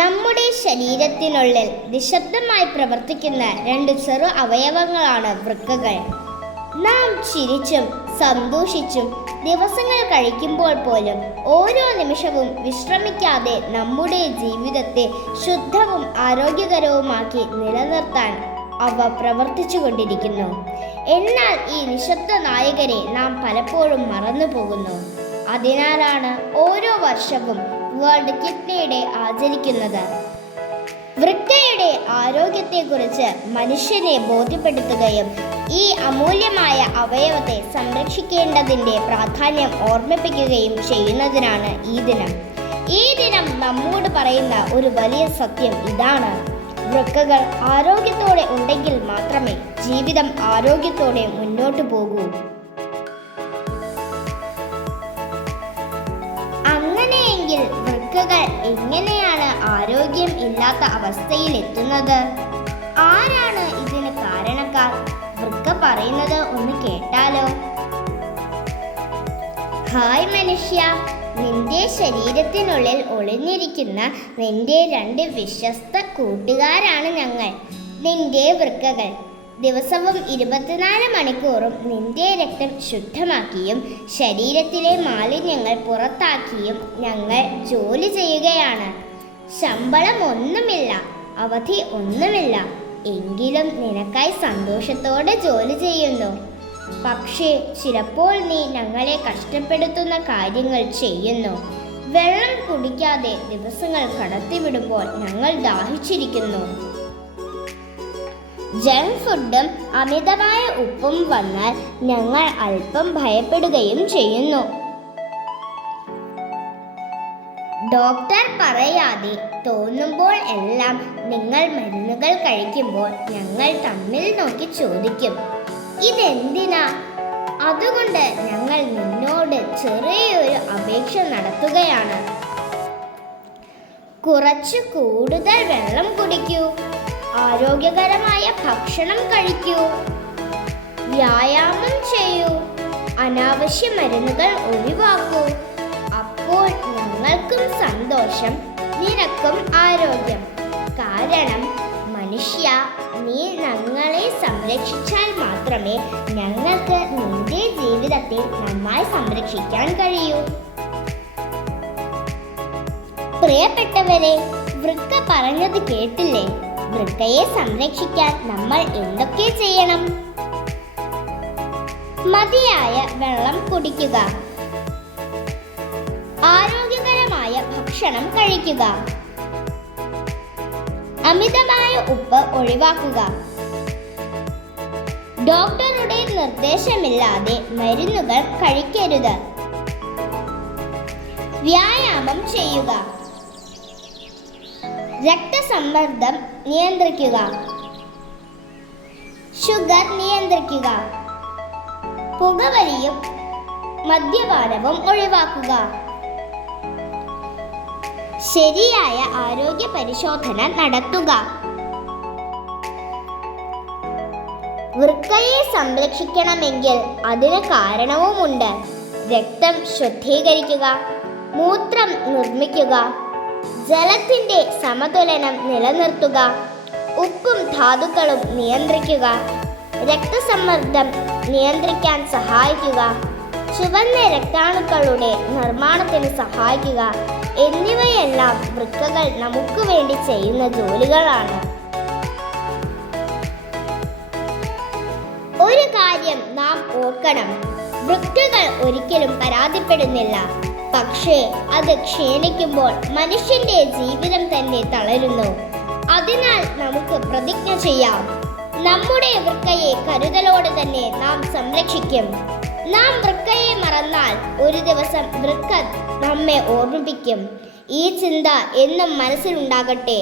നമ്മുടെ ശരീരത്തിനുള്ളിൽ നിശബ്ദമായി പ്രവർത്തിക്കുന്ന രണ്ട് ചെറു അവയവങ്ങളാണ് വൃക്കകൾ. നാം ചിരിച്ചും സന്തോഷിച്ചും ദിവസങ്ങൾ കഴിക്കുമ്പോൾ പോലും ഓരോ നിമിഷവും വിശ്രമിക്കാതെ നമ്മുടെ ജീവിതത്തെ ശുദ്ധവും ആരോഗ്യകരവുമാക്കി നിലനിർത്താൻ അവ പ്രവർത്തിച്ചു കൊണ്ടിരിക്കുന്നു. എന്നാൽ ഈ നിശബ്ദ നായകരെ നാം പലപ്പോഴും മറന്നു പോകുന്നു. അതിനാലാണ് ഓരോ വർഷവും വേൾഡ് കിഡ്നി ഡേ ആചരിക്കുന്നത്. വൃക്കയുടെ ആരോഗ്യത്തെക്കുറിച്ച് മനുഷ്യനെ ബോധ്യപ്പെടുത്തുകയും ഈ അമൂല്യമായ അവയവത്തെ സംരക്ഷിക്കേണ്ടതിൻ്റെ പ്രാധാന്യം ഓർമ്മിപ്പിക്കുകയും ചെയ്യുന്നതിനാണ് ഈ ദിനം. ഈ ദിനം നമ്മോട് പറയുന്ന ഒരു വലിയ സത്യം ഇതാണ്: വൃക്കകൾ ആരോഗ്യത്തോടെ ഉണ്ടെങ്കിൽ മാത്രമേ ജീവിതം ആരോഗ്യത്തോടെ മുന്നോട്ടു പോകൂ. അങ്ങനെയെങ്കിൽ വൃക്കകൾ എങ്ങനെയാണ് ആരോഗ്യം ഇല്ലാത്ത അവസ്ഥയിൽ എത്തുന്നത്? ആരാണ് ഇതിന് കാരണക്കാർ? വൃക്ക പറയുന്നത് ഒന്ന് കേട്ടാലോ. ഹായ് മനുഷ്യ, നിന്റെ ശരീരത്തിനുള്ളിൽ ഒളിഞ്ഞിരിക്കുന്ന നിന്റെ രണ്ട് വിശ്വസ്ത കൂട്ടുകാരാണ് ഞങ്ങൾ, നിന്റെ വൃക്കകൾ. ദിവസവും 24 മണിക്കൂറും നിന്റെ രക്തം ശുദ്ധമാക്കിയും ശരീരത്തിലെ മാലിന്യങ്ങൾ പുറത്താക്കിയും ഞങ്ങൾ ജോലി ചെയ്യുകയാണ്. ശമ്പളം ഒന്നുമില്ല, അവധി ഒന്നുമില്ല, എങ്കിലും നിനക്കായി സന്തോഷത്തോടെ ജോലി ചെയ്യുന്നു. പക്ഷേ ചിലപ്പോൾ നീ ഞങ്ങളെ കഷ്ടപ്പെടുത്തുന്ന കാര്യങ്ങൾ ചെയ്യുന്നു. വെള്ളം കുടിക്കാതെ ദിവസങ്ങൾ കടത്തിവിടുമ്പോൾ ഞങ്ങൾ ദാഹിച്ചിരിക്കുന്നു. ജങ്ക് ഫുഡും അമിതമായ ഉപ്പും വന്നാൽ ഞങ്ങൾ അല്പം ഭയപ്പെടുകയും ചെയ്യുന്നു. ഡോക്ടർ പറയാതെ തോന്നുമ്പോൾ എല്ലാം നിങ്ങൾ മരുന്നുകൾ കഴിക്കുമ്പോൾ ഞങ്ങൾ തമ്മിൽ നോക്കി ചോദിക്കും, ഇതെന്തിനാ? അതുകൊണ്ട് ഞങ്ങൾ നിന്നോട് ചെറിയൊരു അപേക്ഷ നടത്തുകയാണ്. കുറച്ച് കൂടുതൽ വെള്ളം കുടിക്കൂ, ആരോഗ്യകരമായ ഭക്ഷണം കഴിക്കൂ, വ്യായാമം ചെയ്യൂ, അനാവശ്യ മരുന്നുകൾ ഒഴിവാക്കൂ. അപ്പോൾ ഞങ്ങൾക്കും സന്തോഷം, നിനക്കും ആരോഗ്യം. കാരണം മനുഷ്യ, നീ ഞങ്ങളെ സംരക്ഷിച്ചാൽ മാത്രമേ ഞങ്ങൾക്ക് നിന്റെ ജീവിതത്തെ നന്നായി സംരക്ഷിക്കാൻ കഴിയൂ. പ്രിയപ്പെട്ടവരെ, വൃക്ക പറഞ്ഞത് കേട്ടില്ലേ? വൃക്കയെ സംരക്ഷിക്കാൻ നമ്മൾ എന്തൊക്കെ ചെയ്യണം? മതിയായ വെള്ളം കുടിക്കുക, ആരോഗ്യകരമായ ഭക്ഷണം കഴിക്കുക, അമിതമായ ഉപ്പ് ഒഴിവാക്കുക, ഡോക്ടറുടെ നിർദ്ദേശമില്ലാതെ മരുന്നുകൾ കഴിക്കരുത്, വ്യായാമം ചെയ്യുക, രക്തസമ്മർദ്ദം നിയന്ത്രിക്കുക, ഷുഗർ നിയന്ത്രിക്കുക, പുകവലിയും മദ്യപാനവും ഒഴിവാക്കുക. ശരിയായ ആരോഗ്യ പരിശോധന നടത്തുക. വൃക്കയെ സംരക്ഷിക്കണമെങ്കിൽ അതിന് കാരണവുമുണ്ട്. രക്തം ശുദ്ധീകരിക്കുക, മൂത്രം നിർമ്മിക്കുക, ജലത്തിന്റെ സമതുലനം നിലനിർത്തുക, ഉപ്പും ധാതുക്കളും നിയന്ത്രിക്കുക, രക്തസമ്മർദ്ദം നിയന്ത്രിക്കാൻ സഹായിക്കുക, ചുവന്ന രക്താണുക്കളുടെ നിർമ്മാണത്തിന് സഹായിക്കുക എന്നിവയെല്ലാം വൃക്കകൾ നമുക്ക് വേണ്ടി ചെയ്യുന്ന ജോലികളാണ്. ഒരു കാര്യം നാം ഓർക്കണം: വൃക്കകൾ ഒരിക്കലും പരാതിപ്പെടുന്നില്ല. പക്ഷേ അത് ക്ഷീണിക്കുമ്പോൾ മനുഷ്യന്റെ ജീവിതം തന്നെ തളരുന്നു. അതിനാൽ നമുക്ക് പ്രതിജ്ഞ ചെയ്യാം: നമ്മുടെ വൃക്കയെ കരുതലോടെ തന്നെ നാം സംരക്ഷിക്കും. നാം വൃക്കയെ മറന്നാൽ ഒരു ദിവസം വൃക്ക നമ്മെ ഓർമ്മിപ്പിക്കും. ഈ ചിന്ത എന്നും മനസ്സിലുണ്ടാകട്ടെ.